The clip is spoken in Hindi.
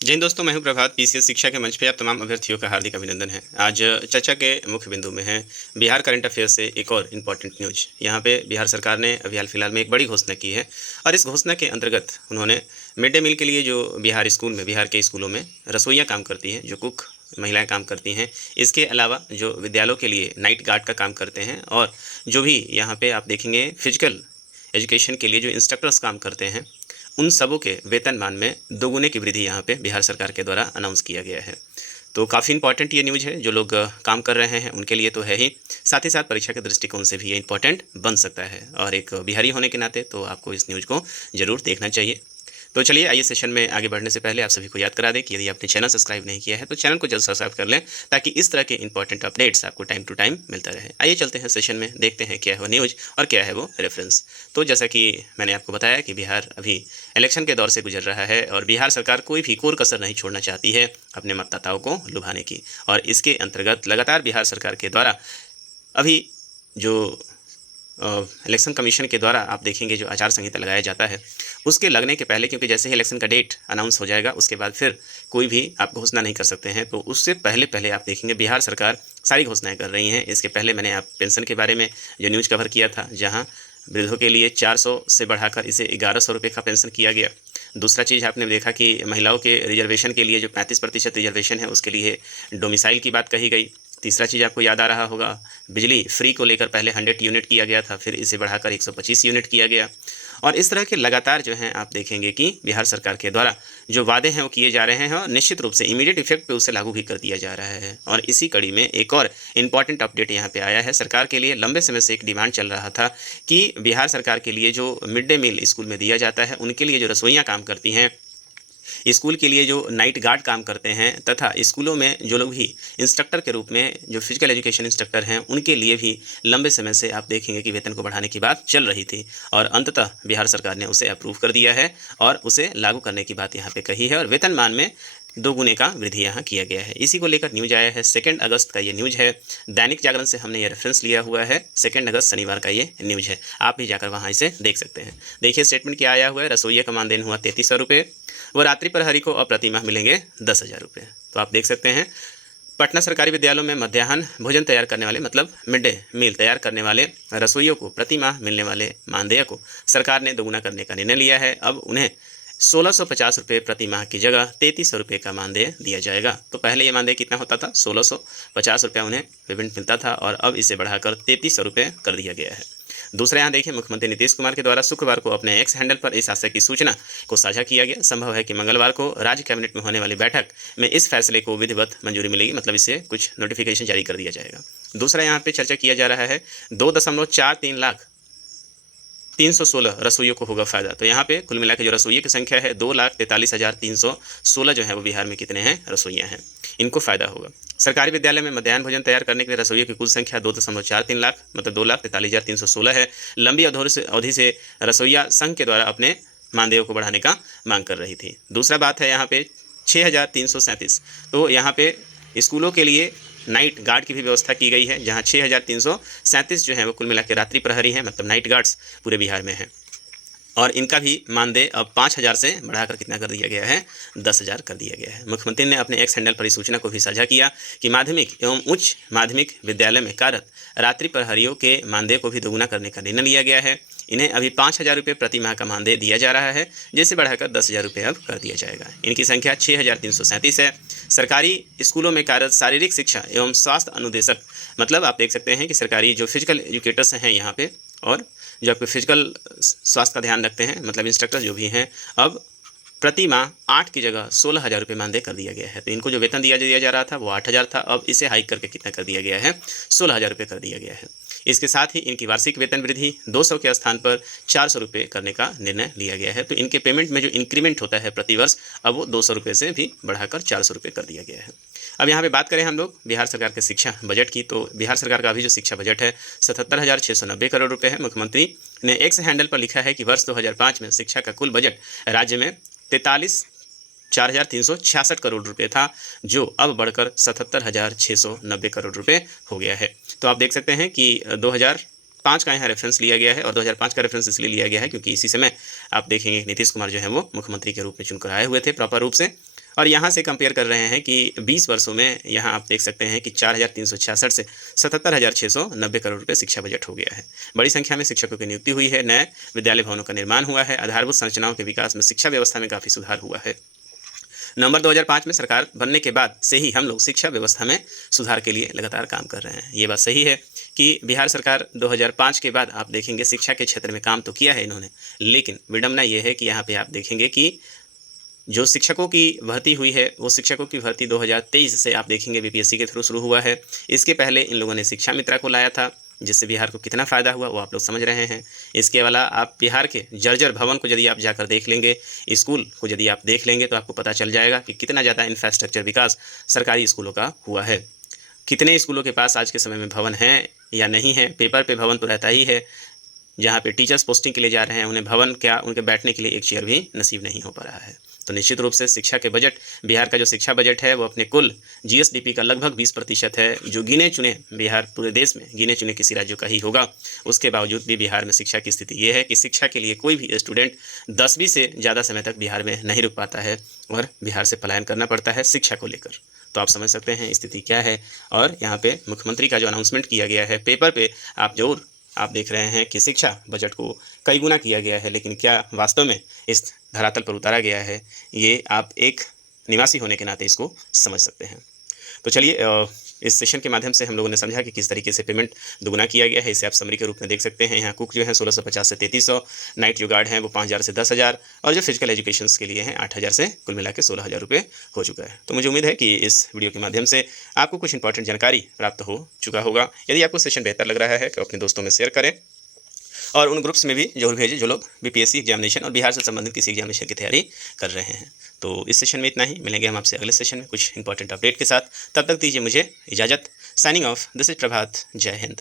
जय हिंद दोस्तों, मैं हूं प्रभात। पीसीएस शिक्षा के मंच पे आप तमाम अभ्यर्थियों का हार्दिक अभिनंदन है। आज चर्चा के मुख्य बिंदु में है बिहार करंट अफेयर से एक और इम्पॉर्टेंट न्यूज। यहाँ पे बिहार सरकार ने अभी हाल फिलहाल में एक बड़ी घोषणा की है और इस घोषणा के अंतर्गत उन्होंने मिड डे मील के लिए जो बिहार के स्कूलों में रसोइयाँ काम करती हैं, जो कुक महिलाएं काम करती हैं, इसके अलावा जो विद्यालयों के लिए नाइट गार्ड का काम करते हैं और जो भी यहाँ पे आप देखेंगे फिजिकल एजुकेशन के लिए जो इंस्ट्रक्टर्स काम करते हैं, उन सबों के वेतनमान में दोगुने की वृद्धि यहाँ पे बिहार सरकार के द्वारा अनाउंस किया गया है। तो काफ़ी इंपॉर्टेंट ये न्यूज़ है। जो लोग काम कर रहे हैं उनके लिए तो है ही, साथ ही साथ परीक्षा के दृष्टिकोण से भी ये इंपॉर्टेंट बन सकता है और एक बिहारी होने के नाते तो आपको इस न्यूज़ को ज़रूर देखना चाहिए। तो चलिए आइए सेशन में आगे बढ़ने से पहले आप सभी को याद करा दें कि यदि आपने चैनल सब्सक्राइब नहीं किया है तो चैनल को जल्द सब्सक्राइब कर लें, ताकि इस तरह के इंपॉर्टेंट अपडेट्स आपको टाइम टू टाइम मिलता रहे। आइए चलते हैं सेशन में, देखते हैं क्या है वो न्यूज़ और क्या है वो रेफरेंस। तो जैसा कि मैंने आपको बताया कि बिहार अभी इलेक्शन के दौर से गुजर रहा है और बिहार सरकार कोई भी कोर कसर नहीं छोड़ना चाहती है अपने मतदाताओं को लुभाने की, और इसके अंतर्गत लगातार बिहार सरकार के द्वारा अभी जो इलेक्शन कमीशन के द्वारा आप देखेंगे जो आचार संहिता लगाया जाता है, उसके लगने के पहले, क्योंकि जैसे ही इलेक्शन का डेट अनाउंस हो जाएगा उसके बाद फिर कोई भी आप घोषणा नहीं कर सकते हैं, तो उससे पहले पहले आप देखेंगे बिहार सरकार सारी घोषणाएं कर रही हैं। इसके पहले मैंने आप पेंशन के बारे में जो न्यूज़ कवर किया था, जहाँ वृद्धों के लिए 400 से बढ़ाकर इसे 1100 रुपये का पेंशन किया गया। दूसरा चीज़ आपने देखा कि महिलाओं के रिजर्वेशन के लिए जो 35% रिजर्वेशन है उसके लिए डोमिसाइल की बात कही गई। तीसरा चीज़ आपको याद आ रहा होगा, बिजली फ्री को लेकर पहले 100 यूनिट किया गया था, फिर इसे बढ़ाकर 125 यूनिट किया गया। और इस तरह के लगातार जो हैं आप देखेंगे कि बिहार सरकार के द्वारा जो वादे हैं वो किए जा रहे हैं और निश्चित रूप से इमीडिएट इफेक्ट पे उसे लागू भी कर दिया जा रहा है। और इसी कड़ी में एक और इम्पॉर्टेंट अपडेट यहाँ पे आया है। सरकार के लिए लंबे समय से एक डिमांड चल रहा था कि बिहार सरकार के लिए जो मिड डे मील स्कूल में दिया जाता है, उनके लिए जो रसोइयाँ काम करती हैं, स्कूल के लिए जो नाइट गार्ड काम करते हैं, तथा स्कूलों में जो लोग भी इंस्ट्रक्टर के रूप में जो फिजिकल एजुकेशन इंस्ट्रक्टर हैं, उनके लिए भी लंबे समय से आप देखेंगे कि वेतन को बढ़ाने की बात चल रही थी और अंततः बिहार सरकार ने उसे अप्रूव कर दिया है और उसे लागू करने की बात यहाँ पे कही है और वेतनमान में दोगुने का वृद्धि यहाँ किया गया है। इसी को लेकर न्यूज आया है। 2 अगस्त का ये न्यूज है, दैनिक जागरण से हमने ये रेफरेंस लिया हुआ है। 2 अगस्त शनिवार का ये न्यूज है, आप भी जाकर वहाँ इसे देख सकते हैं। देखिए स्टेटमेंट क्या आया हुआ है। रसोइया का मानदेय हुआ 3300 रुपये व रात्रि प्रहरी को अब प्रतिमाह मिलेंगे 10,000 रुपये। तो आप देख सकते हैं पटना सरकारी विद्यालयों में मध्याह्न भोजन तैयार करने वाले, मतलब मिड डे मील तैयार करने वाले रसोइयों को प्रति माह मिलने वाले मानदेय को सरकार ने दोगुना करने का निर्णय लिया है। अब उन्हें 1650 रुपये प्रति माह की जगह 3300 रुपये का मानदेय दिया जाएगा। तो पहले ये मानदेय कितना होता था, 1650 रुपया उन्हें पेमेंट मिलता था और अब इसे बढ़ाकर 3300 रुपये कर दिया गया है। दूसरा यहाँ देखिए, मुख्यमंत्री नीतीश कुमार के द्वारा शुक्रवार को अपने एक्स हैंडल पर इस आशय की सूचना को साझा किया गया। संभव है कि मंगलवार को राज्य कैबिनेट में होने वाली बैठक में इस फैसले को विधिवत मंजूरी मिलेगी, मतलब इसे कुछ नोटिफिकेशन जारी कर दिया जाएगा। दूसरा यहाँ पे चर्चा किया जा रहा है 2.43 लाख 316 रसोइयों को होगा फायदा। तो यहाँ पे कुल मिलाकर जो रसोइयों की संख्या है 2,43,316 जो है वो बिहार में कितने हैं रसोइयाँ हैं, इनको फायदा होगा। सरकारी विद्यालय में मध्याह्न भोजन तैयार करने के लिए रसोइयों की कुल संख्या 2.43 लाख, मतलब 2,43,316 है। लंबी अवधि से रसोइया संघ के द्वारा अपने मानदेय को बढ़ाने का मांग कर रही थी। दूसरा बात है यहाँ पे 6,337, तो यहाँ पे स्कूलों के लिए नाइट गार्ड की भी व्यवस्था की गई है, जहां 6,337 जो है वो कुल मिलाकर रात्रि प्रहरी हैं, मतलब नाइट गार्ड्स पूरे बिहार में हैं। और इनका भी मानदेय अब 5,000 से बढ़ाकर कितना कर दिया गया है, 10,000 कर दिया गया है। मुख्यमंत्री ने अपने एक्स हैंडल पर इस सूचना को भी साझा किया कि माध्यमिक एवं उच्च माध्यमिक विद्यालय में कार्यरत रात्रि प्रहरियों के मानदेय को भी दोगुना करने का निर्णय लिया गया है। इन्हें अभी 5,000 रुपये प्रति माह का मानदेय दिया जा रहा है, जिसे बढ़ाकर 10,000 रुपये अब कर दिया जाएगा। इनकी संख्या 6,337 है। सरकारी स्कूलों में कार्यरत शारीरिक शिक्षा एवं स्वास्थ्य अनुदेशक, मतलब आप देख सकते हैं कि सरकारी जो फिजिकल एजुकेटर्स हैं यहाँ पे और जो आपके फिजिकल स्वास्थ्य का ध्यान रखते हैं, मतलब इंस्ट्रक्टर्स जो भी हैं, अब प्रति माह 8 की जगह 16,000 रुपये मानदेय कर दिया गया है। तो इनको जो वेतन दिया जा रहा था वो 8,000 था, अब इसे हाइक करके कितना कर दिया गया है, 16,000 रुपये कर दिया गया है। इसके साथ ही इनकी वार्षिक वेतन वृद्धि 200 के स्थान पर 400 रुपये करने का निर्णय लिया गया है। तो इनके पेमेंट में जो इंक्रीमेंट होता है प्रतिवर्ष, अब वो 200 रुपये से भी बढ़ाकर 400 रुपये कर दिया गया है। अब यहाँ पे बात करें हम लोग बिहार सरकार के शिक्षा बजट की, तो बिहार सरकार का अभी जो शिक्षा बजट है 77,690 करोड़ रुपये है। मुख्यमंत्री ने एक्स हैंडल पर लिखा है कि वर्ष 2005 में शिक्षा का कुल बजट राज्य में 43,4,366 करोड़ रुपये था, जो अब बढ़कर 77,690 करोड़ रुपये हो गया है। तो आप देख सकते हैं कि 2005 का यहाँ रेफरेंस लिया गया है, और 2005 का रेफरेंस इसलिए लिया गया है क्योंकि इसी समय आप देखेंगे नीतीश कुमार जो है वो मुख्यमंत्री के रूप में चुनकर आए हुए थे प्रॉपर रूप से, और यहाँ से कंपेयर कर रहे हैं कि 20 वर्षों में यहाँ आप देख सकते हैं कि 4,366 से 77,690 करोड़ रुपये शिक्षा बजट हो गया है। बड़ी संख्या में शिक्षकों की नियुक्ति हुई है, नए विद्यालय भवनों का निर्माण हुआ है, आधारभूत संरचनाओं के विकास में शिक्षा व्यवस्था में काफ़ी सुधार हुआ है। नवंबर 2005 में सरकार बनने के बाद से ही हम लोग शिक्षा व्यवस्था में सुधार के लिए लगातार काम कर रहे हैं। ये बात सही है कि बिहार सरकार 2005 के बाद आप देखेंगे शिक्षा के क्षेत्र में काम तो किया है इन्होंने, लेकिन विडंबना ये है कि यहाँ पे आप देखेंगे कि जो शिक्षकों की भर्ती हुई है वो शिक्षकों की भर्ती 2023 से आप देखेंगे बीपीएससी के थ्रू शुरू हुआ है। इसके पहले इन लोगों ने शिक्षा मित्रा को लाया था, जिससे बिहार को कितना फ़ायदा हुआ वो आप लोग समझ रहे हैं। इसके अलावा आप बिहार के जर्जर भवन को यदि आप जाकर देख लेंगे, स्कूल को यदि आप देख लेंगे, तो आपको पता चल जाएगा कि कितना ज़्यादा इंफ्रास्ट्रक्चर विकास सरकारी स्कूलों का हुआ है। कितने स्कूलों के पास आज के समय में भवन हैं या नहीं है। पेपर पे भवन तो रहता ही है, जहाँ पे टीचर्स पोस्टिंग के लिए जा रहे हैं उन्हें भवन क्या उनके बैठने के लिए एक चेयर भी नसीब नहीं हो पा रहा है। तो निश्चित रूप से शिक्षा के बजट, बिहार का जो शिक्षा बजट है वो अपने कुल जीएसडीपी का लगभग 20% है, जो गिने चुने बिहार पूरे देश में गिने चुने किसी राज्यों का ही होगा। उसके बावजूद भी बिहार में शिक्षा की स्थिति ये है कि शिक्षा के लिए कोई भी स्टूडेंट 10वीं से ज़्यादा समय तक बिहार में नहीं रुक पाता है और बिहार से पलायन करना पड़ता है शिक्षा को लेकर। तो आप समझ सकते हैं स्थिति क्या है। और यहाँ पे मुख्यमंत्री का जो अनाउंसमेंट किया गया है पेपर पे आप देख रहे हैं कि शिक्षा बजट को कई गुना किया गया है, लेकिन क्या वास्तव में इस धरातल पर उतारा गया है, ये आप एक निवासी होने के नाते इसको समझ सकते हैं। तो चलिए इस सेशन के माध्यम से हम लोगों ने समझा कि किस तरीके से पेमेंट दोगुना किया गया है। इसे आप समरी के रूप में देख सकते हैं। यहाँ कुक जो है 1650 से 3300, नाइट जो गार्ड हैं वो 5000 से 10,000 और जो फिजिकल एजुकेशन के लिए हैं 8,000 से कुल मिला के 16,000 रुपये हो चुका है। तो मुझे उम्मीद है कि इस वीडियो के माध्यम से आपको कुछ इंपॉर्टेंट जानकारी प्राप्त हो चुका होगा। यदि आपको सेशन बेहतर लग रहा है तो अपने दोस्तों में शेयर करें और उन ग्रुप्स में भी जरूर भेजें जो लोग बीपीएससी एग्जामिनेशन और बिहार से संबंधित किसी एग्जामिनेशन की तैयारी कर रहे हैं। तो इस सेशन में इतना ही, मिलेंगे हम आपसे अगले सेशन में कुछ इंपॉर्टेंट अपडेट के साथ। तब तक दीजिए मुझे इजाज़त। साइनिंग ऑफ, दिस इज प्रभात। जय हिंद।